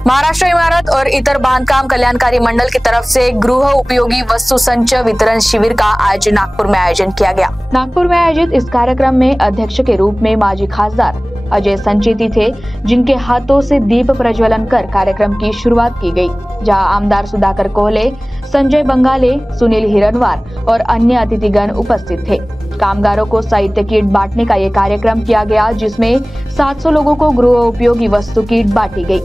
महाराष्ट्र इमारत और इतर बांधकाम कल्याणकारी मंडल की तरफ से गृह उपयोगी वस्तु संच वितरण शिविर का आज नागपुर में आयोजन किया गया। नागपुर में आयोजित इस कार्यक्रम में अध्यक्ष के रूप में माजी खासदार अजय संचेती थे, जिनके हाथों से दीप प्रज्वलन कर कार्यक्रम की शुरुआत की गई, जहां आमदार सुधाकर कोहले, संजय बंगाले, सुनील हिरनवार और अन्य अतिथिगण उपस्थित थे। कामगारों को साहित्य किट बांटने का ये कार्यक्रम किया गया, जिसमें 700 लोगों को गृह उपयोगी वस्तु किट बांटी गई,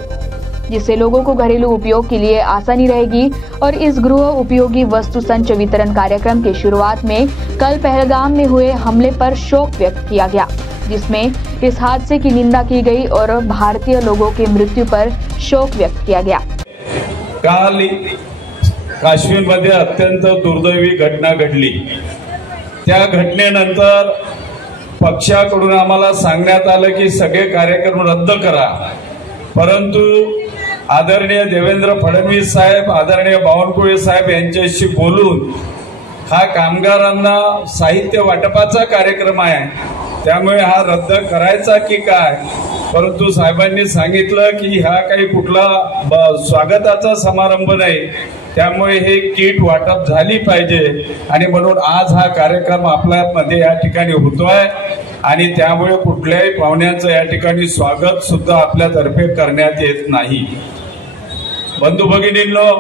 जिससे लोगों को घरेलू उपयोग के लिए आसानी रहेगी। और इस गृह उपयोगी वस्तु संच वितरण कार्यक्रम की शुरुआत में कल पहलगाम में हुए हमले पर शोक व्यक्त किया गया, जिसमें इस हादसे की निंदा की गई और भारतीय लोगों की मृत्यु पर शोक व्यक्त किया गया। काल काश्मीरमध्ये अत्यंत दुर्दैवी घटना घडली। त्या घटनेनंतर पक्षाकडून आम्हाला सांगण्यात आलं की सगळे कार्यक्रम रद्द करा, परंतु आदरणीय देवेंद्र फडणवीस साहेब, आदरणीय बावनकुळे साहेब यांच्याशी बोलून हा कामगारांना साहित्य वाटपाचा कार्यक्रम आहे, त्यामुळे हा रद्द करायचा की काय, परंतु साहेबांनी सांगितलं की हा काही कुठला स्वागताचा समारंभ नाही, त्यामुळे हे किट वाटप झाली पाहिजे आणि म्हणून आज हा कार्यक्रम आपल्यामध्ये या ठिकाणी होतोय आणि त्यामुळे कुठल्याही पाहुण्यांचं या ठिकाणी स्वागत सुद्धा आपल्यातर्फे करण्यात येत नाही। बंधू भगिनींनो,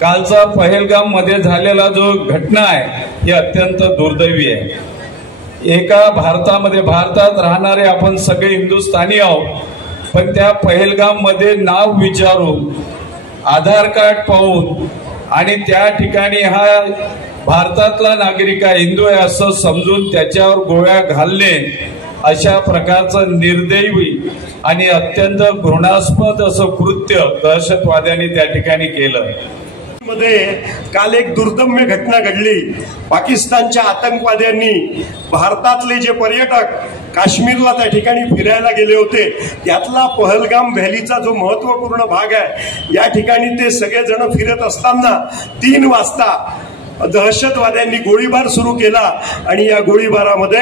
कालचा पहलगाम मध्ये झालेला जो घटना आहे ही अत्यंत दुर्दैवी आहे। एका भारतात राहणारे आपण सगळे हिंदुस्थानी आहोत, पण त्या पहलगाम मध्ये नाव विचारून आधार कार्ड पाहून आणि त्या ठिकाणी हा भारतातला नागरिक आहे, हिंदू आहे असं समजून त्याच्यावर गोळ्या घालणे, अशा प्रकारचं निर्दैवी आणि अत्यंत घृणास्पद असं कृत्य दहशतवाद्यांनी त्या ठिकाणी केलं। मध्ये काल एक दुर्दम्य घटना घडली। पाकिस्तानच्या आतंकवाद्यांनी भारतातले जे पर्यटक काश्मीरला त्या ठिकाणी फिरायला गेले होते, त्यातला पहलगाम व्हॅलीचा जो महत्त्वपूर्ण भाग आहे, या ठिकाणी ते सगळेजण फिरत असताना 3 वाजता दहशतवाद्यांनी गोळीबार सुरू केला आणि या गोळीबारामध्ये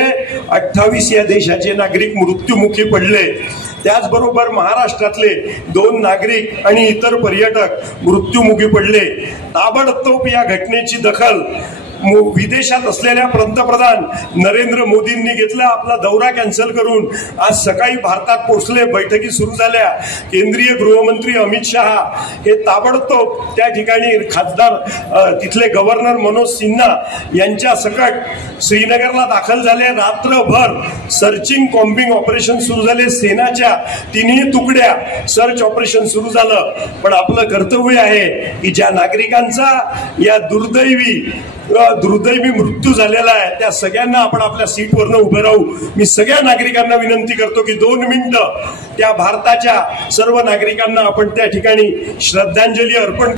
28 या देशाचे नागरिक मृत्युमुखी पडले। त्याचबरोबर महाराष्ट्रातले 2 नागरिक आणि इतर पर्यटक मृत्युमुखी पडले। ताबडतोब या घटनेची दखल विदेशात असलेल्या पंतप्रधान नरेंद्र मोदींनी घेतला। आपला दौरा कॅन्सल करून आज सकाळी भारतात पोहोचले, बैठकी सुरू झाल्या। केंद्रीय गृहमंत्री अमित शहा हे ताबडतोब त्या ठिकाणी खासदार तिथले गव्हर्नर मनोज सिन्हा यांच्या सकट श्रीनगरला दाखल झाले। रात्रभर सर्चिंग कॉम्बिंग ऑपरेशन सुरू झाले। सेनाच्या 3ही तुकड्या सर्च ऑपरेशन सुरू झालं, पण आपलं कर्तव्य आहे की ज्या नागरिकांचा या दुर्दैवी मृत्यू झालेला आहे त्या सगळ्यांना आपण आपल्या सीटवरनं उभे राहू। मी सगळ्या नागरिकांना विनंती करतो की 2 मिनिटं त्या भारताच्या सर्व नागरिकांना आपण त्या ठिकाणी श्रद्धांजली अर्पण